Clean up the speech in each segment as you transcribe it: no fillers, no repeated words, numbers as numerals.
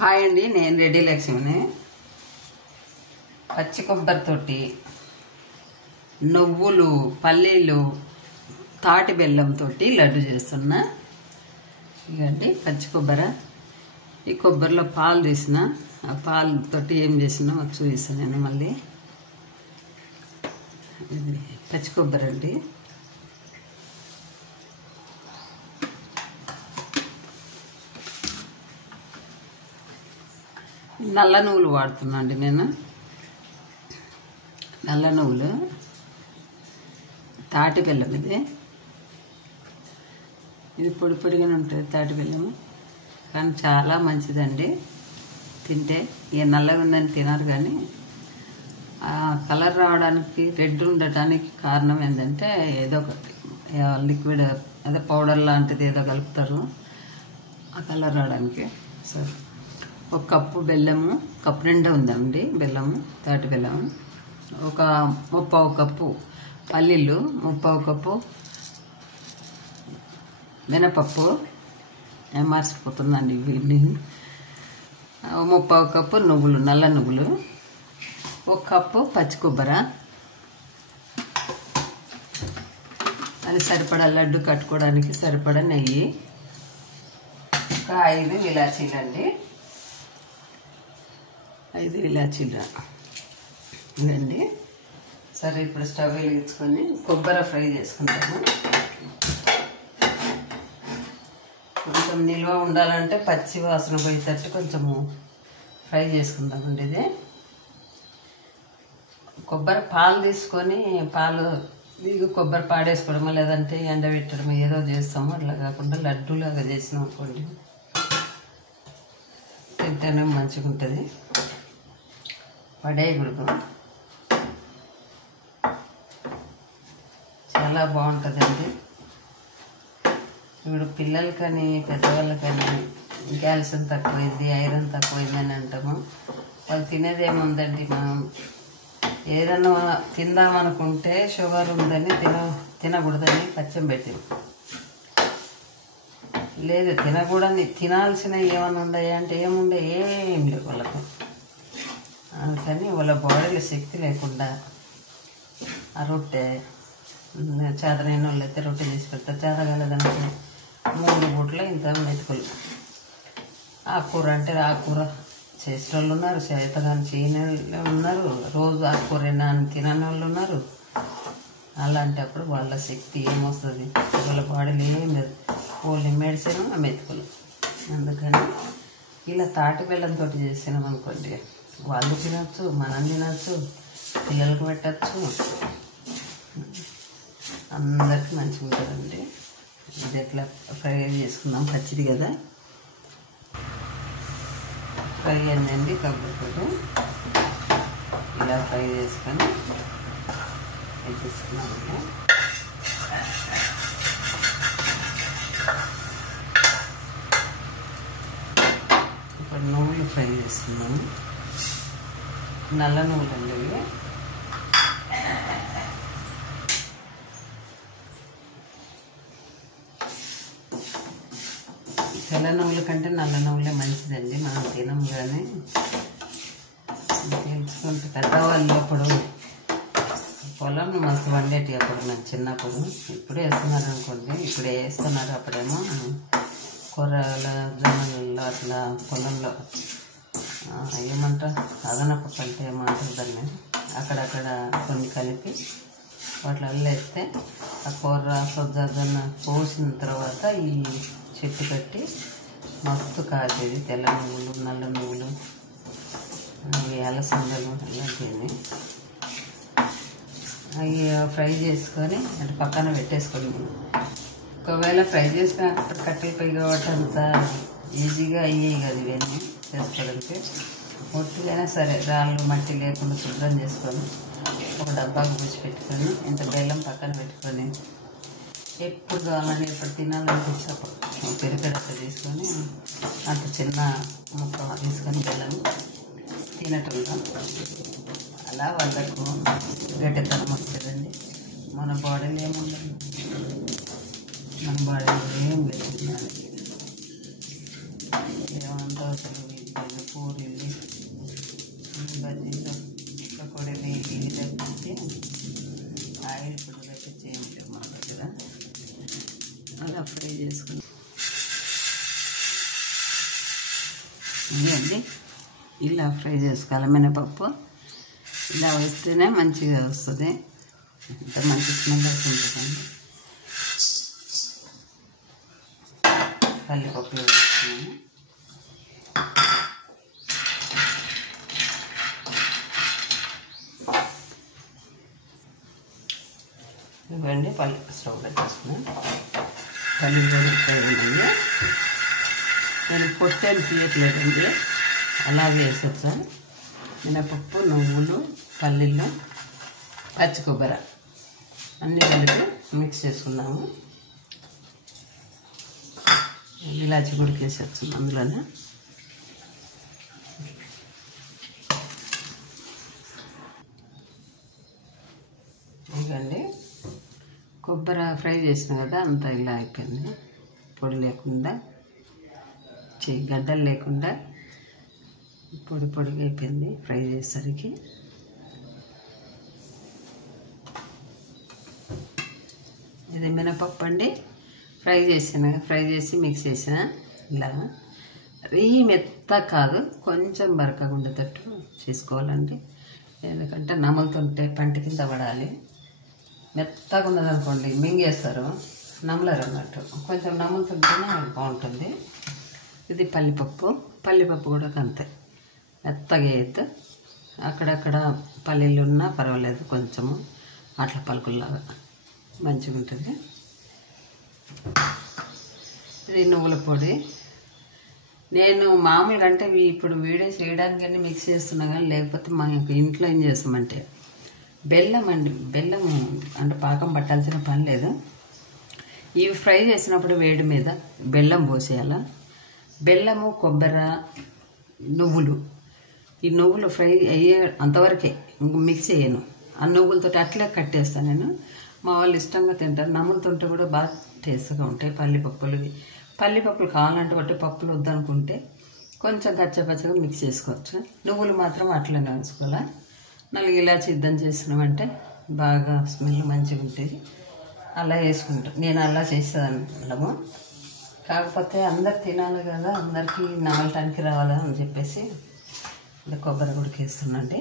Hi అండి, నేను రెడ్డి లక్ష్మిని. పచ్చి కొబ్బరితోటి నువ్వులు, పల్లీలు, తాటి బెల్లంతో లడ్డు చేస్తున్నా. ఇదండి పచ్చి కొబ్బరి. ఈ కొబ్బరిలో పాలు తీసిన, ఆ పాలతోటి ఏం చేసినా చూపిస్తాను నేను. మళ్ళీ ఇది పచ్చి కొబ్బరి అండి. నల్ల నువ్వులు వాడుతున్నా అండి నేను. నల్ల నువ్వులు, తాటి బెల్లం. ఇది పొడి పొడిగానే ఉంటుంది తాటి బెల్లము, కానీ చాలా మంచిదండి తింటే. ఇక నల్లగా ఉందని తినరు, కానీ కలర్ రావడానికి, రెడ్ ఉండటానికి కారణం ఏంటంటే ఏదో ఒకటి లిక్విడ్, అదే పౌడర్ లాంటిది ఏదో కలుపుతారు ఆ కలర్ రావడానికి. సరే, ఒక కప్పు బెల్లము, కప్పు నిండా ఉందండి బెల్లము, తాటి బెల్లము. ఒక 3/4 కప్పు పల్లీలు, 3/4 కప్పు మినపప్పు, మర్చిపోతుందండి ఇవన్నీ. 3/4 కప్పు నువ్వులు, నల్ల నువ్వులు, 1 కప్పు పచ్చి కొబ్బరి, అది సరిపడా లడ్డు కట్టుకోవడానికి సరిపడా నెయ్యి, ఒక 5 ఇలాచీలు అండి, 5 ఇలాచీలు ఇదండి. సరే, ఇప్పుడు స్టవ్ వెలిగించుకొని కొబ్బరి ఫ్రై చేసుకుంటాము. కొంచెం నిల్వ ఉండాలంటే పచ్చి వాసన పోయేటట్టు కొంచెము ఫ్రై చేసుకుందామండి. ఇది కొబ్బరి పాలు తీసుకొని, పాలు దిగు కొబ్బరి పాడేసుకోవడమో లేదంటే ఎండబెట్టడం ఏదో చేస్తాము. అట్లా కాకుండా లడ్డూలాగా చేసినాం అనుకోండి, తింటేనే మంచిగా ఉంటుంది. పడేయకూడదు, చాలా బాగుంటుందండి. ఇప్పుడు పిల్లలకని పెద్దవాళ్ళకని కాల్షియం తక్కువైంది, ఐరన్ తక్కువైందని అంటాము. వాళ్ళు తినేది ఏముందండి, మనం ఏదన్నా తిందామనుకుంటే షుగర్ ఉందని తినకూడదని పచ్చం పెట్టింది. లేదు, తినకూడని తినాల్సిన ఏమన్నా ఉన్నాయా అంటే ఏముండే, ఏం లేవు వాళ్ళకు. అందుకని వాళ్ళ బాడీలో శక్తి లేకుండా ఆ రొట్టె, చేతనైన వాళ్ళు అయితే రొట్టె చేసి పెడతారు, చేతగలదంటే 3 పూట్ల ఇంత మెతుకులు. ఆకుకూర అంటే ఆకుకూర చేసిన వాళ్ళు ఉన్నారు, చేతగాని చేయని వాళ్ళు ఉన్నారు, రోజు ఆకుకూర తినని వాళ్ళు ఉన్నారు. అలాంటప్పుడు వాళ్ళ శక్తి ఏమొస్తుంది, వాళ్ళ బాడీలో ఏం లేదు, ఓన్లీ మెడిసిన్, మెతుకులు. అందుకని ఇలా తాటి బెల్లంతో చేసినాం అనుకోండి, వాళ్ళు తినచ్చు, మనం తినచ్చు, పిల్లలకు పెట్టచ్చు, అందరికీ మంచిగా ఉంటుందండి. ఇది ఎట్లా ఫ్రై చేసుకుందాం, పచ్చిది కదా. ఫ్రై అయిందండి కొబ్బరితో, ఇలా ఫ్రై చేసుకొని వేసేసుకున్నాము. ఇప్పుడు నువ్వులు ఫ్రై చేసుకున్నాము. నల్ల నువ్వులు అండి ఇవి. తెల్ల నువ్వుల కంటే నల్ల నువ్వులే మంచిదండి, మనం తినము. కానీ తెలుసుకుంటే పెద్దవాళ్ళు అప్పుడు పొలం మస్తు వండేటి, అప్పుడు నాకు చిన్నప్పుడు. ఇప్పుడు వేస్తున్నారు అనుకోండి, ఇప్పుడు వేస్తున్నారు, అప్పుడేమో కూరల జొన్నలలో అట్లా పొలంలో ఏమంటారు, అదనపు పంట ఏమంటారు దాన్ని, అక్కడక్కడ కొన్ని కలిపి వాటిలో వేస్తే ఆ కూర సొజ్జ జొన్న పోసిన తర్వాత ఈ చెట్టు కట్టి మస్తు కాసేది. తెల్ల నువ్వులు, నల్ల నువ్వులు, అలసందలు ఇలాంటివి అవి ఫ్రై చేసుకొని అటు పక్కన పెట్టేసుకోండి. ఒకవేళ ఫ్రై చేసుకుని అక్కడ కట్టెలు పోయి కాబట్టి అంత ఈజీగా అయ్యేవి కదా ఇవన్నీ చేసుకోవడానికి. ఒట్టిగైనా సరే రాళ్ళు మట్టి లేకుండా శుభ్రం చేసుకొని ఒక డబ్బాకు పూసి పెట్టుకొని, ఇంత బెల్లం పక్కన పెట్టుకొని, ఎప్పుడు కావాలని ఎప్పుడు తినాలనిపిస్తే అప్పుడు పెరిగడట్ట తీసుకొని అంత చిన్న ముక్క తీసుకొని బెల్లం తినటం. అలా వాళ్ళకు గడ్డతనం వస్తుందండి. మన బాడీలో ఏముండదు, మన బాడీలో ఏం లేదు, ఏమంటారు అసలు ఇవన్నీ ఇలా ఫ్రై చేసుకోవాలి. మినపప్పు ఇలా వేస్తేనే మంచిగా వస్తుంది, అంత మంచి స్మెల్ వస్తుంటుందండి. పల్లిపప్పు వేస్తున్నాను. ఇవ్వండి పల్లి స్టవ్ పెట్టేసుకున్నాను. పల్లీలు కూడా ఫ్రై ఉన్నాయి. నేను పొట్టేలు తీయట్లేదండి, అలాగే వేసేస్తాను. మినపప్పు, నువ్వులు, పల్లీలు, పచ్చి కొబ్బరి అన్నీ కలిపి మిక్స్ చేసుకున్నాము. ఇలాచి గుడికి వేసేస్తుంది అందులోనే. ఇదండి కొబ్బరి ఫ్రై చేసిన కదా, అంతా ఇలా అయిపోయింది. పొడి లేకుండా, గడ్డలు లేకుండా పొడి పొడిగా అయిపోయింది ఫ్రై చేసేసరికి. ఇది మినపప్పు అండి, ఫ్రై చేసి మిక్స్ చేసిన. ఇలా మెత్త కాదు, కొంచెం బరకగా ఉండేటట్టు చేసుకోవాలండి. ఎందుకంటే నములుతుంటే పంట కింద పడాలి. మెత్తగా ఉన్నదనుకోండి మింగేస్తారు, నమ్మలేరు అన్నట్టు. కొంచెం నములుతుంటేనే బాగుంటుంది. ఇది పల్లిపప్పు కూడా అంతే, మెత్తగా వేయద్దు. అక్కడక్కడ పల్లీలు ఉన్నా పర్వాలేదు, కొంచెము అట్లా పలుకుల్లాగా మంచిగా ఉంటుంది. ఇది నువ్వుల పొడి. నేను మామూలుగా అంటే ఇప్పుడు వీడియో చేయడానికి మిక్స్ చేస్తున్నా కానీ, లేకపోతే మా ఇంట్లో ఏం చేస్తామంటే బెల్లం అండి. బెల్లం అంటే పాకం పట్టాల్సిన పని లేదు. ఇవి ఫ్రై చేసినప్పుడు వేడి మీద బెల్లం పోసేయాల. బెల్లము, కొబ్బరి, నువ్వులు, ఈ నువ్వులు ఫ్రై అయ్యే అంతవరకే మిక్స్ చేయను. ఆ నువ్వులతో అట్లే కట్టేస్తాను నేను. మా వాళ్ళు ఇష్టంగా తింటారు. నమ్ములుతుంటే కూడా బాగా టేస్ట్గా ఉంటాయి పల్లిపప్పులు కావాలంటే ఒకటి పప్పులు వద్దనుకుంటే కొంచెం కచ్చపచ్చగా మిక్స్ చేసుకోవచ్చు. నువ్వులు మాత్రం అట్లనే వేసుకోవాలి. 4 ఇలాచి సిద్ధం చేసినామంటే బాగా స్మెల్ మంచిగా ఉంటుంది. అలా వేసుకుంటాం. నేను అలా చేసేదాన్ని. కాకపోతే అందరు తినాలి కదా, అందరికీ నమలటానికి రావాలా అని చెప్పేసి ఇలా కొబ్బరి గుడికి వేస్తున్నాండి.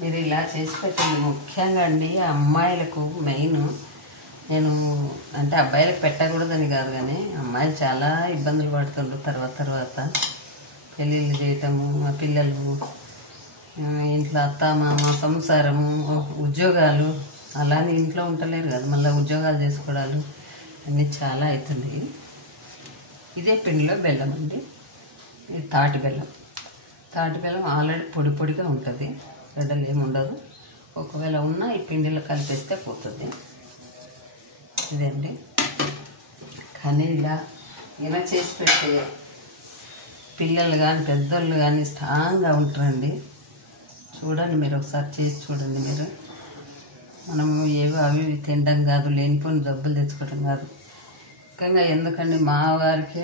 మీరు ఇలా చేసి పెట్టండి. ముఖ్యంగా అండి అమ్మాయిలకు మెయిన్. నేను అంటే అబ్బాయిలకు పెట్టకూడదని కాదు, కానీ అమ్మాయిలు చాలా ఇబ్బందులు పడుతుండ్రు. తర్వాత పెళ్ళిళ్ళు చేయటము, మా పిల్లలు, ఇంట్లో అత్త మామ, సంసారము, ఉద్యోగాలు, అలానే ఇంట్లో ఉండలేరు కదా, మళ్ళీ ఉద్యోగాలు చేసుకోవడాలు అన్నీ చాలా అవుతుంది. ఇదే పిండిలో బెల్లం అండి. ఇది తాటి బెల్లం ఆల్రెడీ పొడి పొడిగా ఉంటుంది, గడ్డలు ఏమి ఉండదు. ఒకవేళ ఉన్నా ఈ పిండిలో కలిపేస్తే పోతుంది. ఇదండి. కానీ ఇలా చేసి పెడితే పిల్లలు కానీ పెద్దోళ్ళు కానీ స్ట్రాంగ్గా ఉంటారండి. చూడండి, మీరు ఒకసారి చేసి చూడండి. మీరు మనము ఏవో అవి తినడం కాదు, లేనిపోయిన జబ్బులు తెచ్చుకోవడం కాదు. ముఖ్యంగా ఎందుకండి, మా వారికి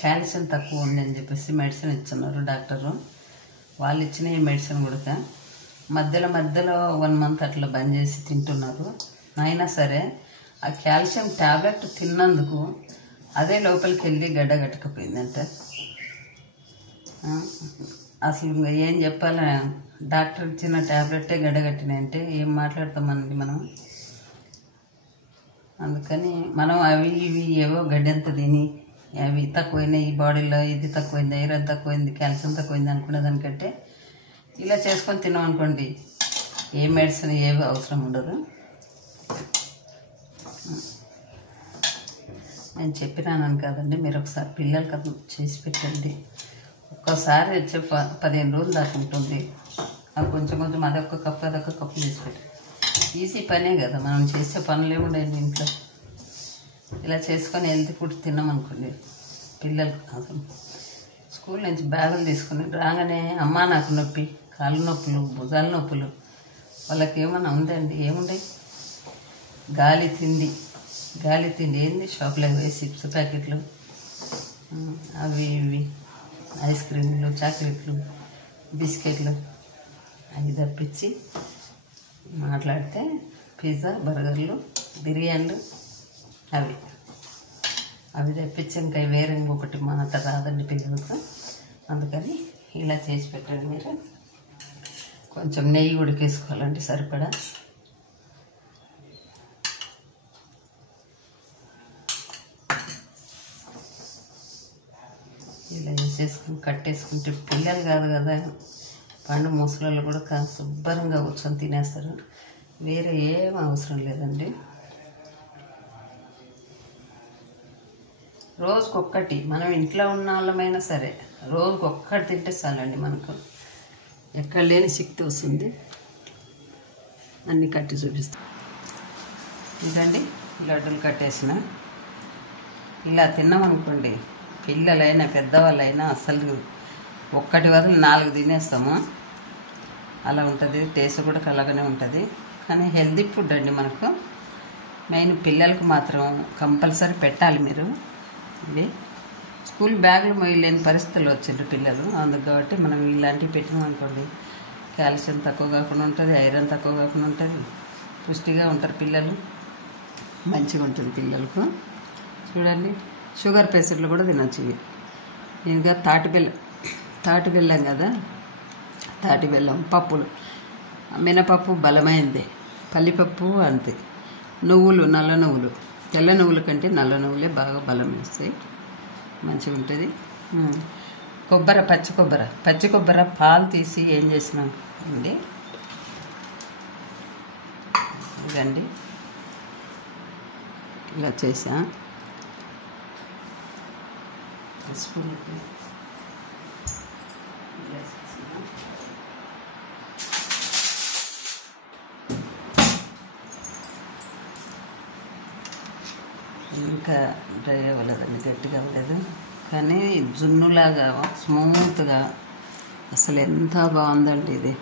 కాల్షియం తక్కువ ఉంది అని చెప్పేసి మెడిసిన్ ఇస్తున్నారు డాక్టరు. వాళ్ళు ఇచ్చిన ఈ మెడిసిన్ కూడా మధ్యలో 1 మంత్ అట్లా బంద్ చేసి తింటున్నారు. అయినా సరే ఆ కాల్షియం ట్యాబ్లెట్ తిన్నందుకు అదే లోపలికి వెళ్ళి గడ్డ కట్టకపోయిందంట. అసలు ఏం చెప్పాలి, డాక్టర్ ఇచ్చిన ట్యాబ్లెట్టే గడ్డగట్టినాయంటే ఏం మాట్లాడతామండి మనం. అందుకని మనం అవి ఇవి ఏవో గడ్డంత తిని అవి తక్కువైనాయి, ఈ బాడీలో ఇది తక్కువైంది, ఐరన్ తక్కువైంది, కాల్షియం తక్కువైంది అనుకునే దానికంటే ఇలా చేసుకొని తిన్నాం అనుకోండి, ఏ మెడిసిన్ ఏవి అవసరం ఉండదు. నేను చెప్పినాను కదండి, మీరు ఒకసారి పిల్లలకి చేసి పెట్టండి. ఒక్కసారి వచ్చే 15 రోజులు దాకా ఉంటుంది. అది కొంచెం అదొక కప్పు చేసి పెట్టండి. ఈజీ పనే కదా, మనం చేసే పనులు ఏముండేది ఇంట్లో. ఇలా చేసుకొని హెల్తీ ఫుడ్ తిన్నామనుకోండి, పిల్లలు అసలు స్కూల్ నుంచి బ్యాగులు తీసుకుని రాగానే అమ్మ నాకు నొప్పి, కాళ్ళు నొప్పులు, భుజాల నొప్పులు. వాళ్ళకి ఏమన్నా ఉందండి? ఏముండే గాలి తిండి ఏంది, షాప్లో పోయి చిప్స్ ప్యాకెట్లు, అవి ఇవి ఐస్ క్రీమ్లు, చాక్లెట్లు, బిస్కెట్లు అవి తప్పించి మాట్లాడితే పిజ్జా, బర్గర్లు, బిర్యానీలు అవి తెప్పించి ఇంకా వేరే ఇంకొకటి మాట రాదండి పిల్లలకు. అందుకని ఇలా చేసి పెట్టండి మీరు. కొంచెం నెయ్యి ఉడికేసుకోవాలండి సరిపడా. ఇలా వేసేసుకుని కట్టేసుకుంటే పిల్లలు కాదు కదా, పండు ముసలోళ్ళు కూడా శుభ్రంగా కూర్చొని తినేస్తారు. వేరే ఏం అవసరం లేదండి. రోజుకొక్కటి మనం ఇంట్లో ఉన్న వాళ్ళమైనా సరే రోజుకొక్కటి తింటే చాలండి, మనకు ఎక్కడ లేని శక్తి వస్తుంది. అన్నీ కట్టి చూపిస్తాం. ఇదండి లడ్డూలు కట్టేసిన. ఇలా తిన్నామనుకోండి, పిల్లలైనా పెద్దవాళ్ళైనా అసలు ఒక్కటి వరకు 4 తినేస్తాము. అలా ఉంటుంది. టేస్ట్ కూడా కలగానే ఉంటుంది. కానీ హెల్దీ ఫుడ్ అండి మనకు. మెయిన్ పిల్లలకు మాత్రం కంపల్సరీ పెట్టాలి మీరు. ఇవి స్కూల్ బ్యాగులు మొయ్యలేని పరిస్థితులు వచ్చిండ్రు పిల్లలు. అందుకు కాబట్టి మనం ఇలాంటివి పెట్టినామనుకోండి, కాల్షియం తక్కువ కాకుండా ఉంటుంది, ఐరన్ తక్కువ కాకుండా ఉంటుంది, పుష్టిగా ఉంటారు పిల్లలు. మంచిగా ఉంటుంది పిల్లలకు. చూడండి, షుగర్ పేషెంట్లు కూడా తినచ్చు ఇవి. ఇంకా తాటి బెల్లం కదా, తాటి బెల్లం, పప్పులు, మినపప్పు బలమైందే, పల్లిపప్పు అంతే, నువ్వులు, నల్ల నువ్వులు, తెల్ల నువ్వుల కంటే నల్ల నువ్వులే బాగా బలం ఇస్తాయి, మంచిగా ఉంటుంది. పచ్చి కొబ్బరి పాలు తీసి ఏం చేసినాం అండి, ఇదండి ఇలా చేసా. స్పూన్కి ఇంకా డ్రై అవ్వలేదండి, గట్టిగా అవ్వలేదు. కానీ జున్నులాగా స్మూత్గా అసలు ఎంత బాగుందండి ఇది.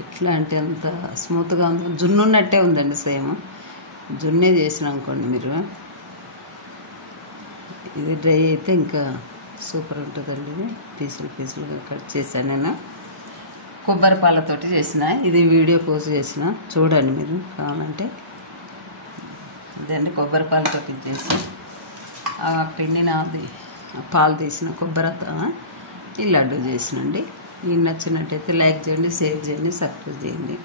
ఎట్లా అంటే అంత స్మూత్గా ఉంది, జున్నున్నట్టే ఉందండి. సేమ్ జున్నే చేసిన అనుకోండి మీరు. ఇది డ్రై అయితే ఇంకా సూపర్ ఉంటుందండి. ఇది పీసులుగా కట్ చేశాను నేను. కొబ్బరి పాలతోటి చేసిన. ఇది వీడియో పోస్ట్ చేసిన, చూడండి మీరు కావాలంటే. ఇదండి కొబ్బరి పాలతో చేసి ఆ పిండిన అది పాలు తీసిన కొబ్బరితో ఈ లడ్డు చేసినండి. ఈ నచ్చినట్టయితే లైక్ చేయండి, షేర్ చేయండి, సబ్స్క్రైబ్ చేయండి.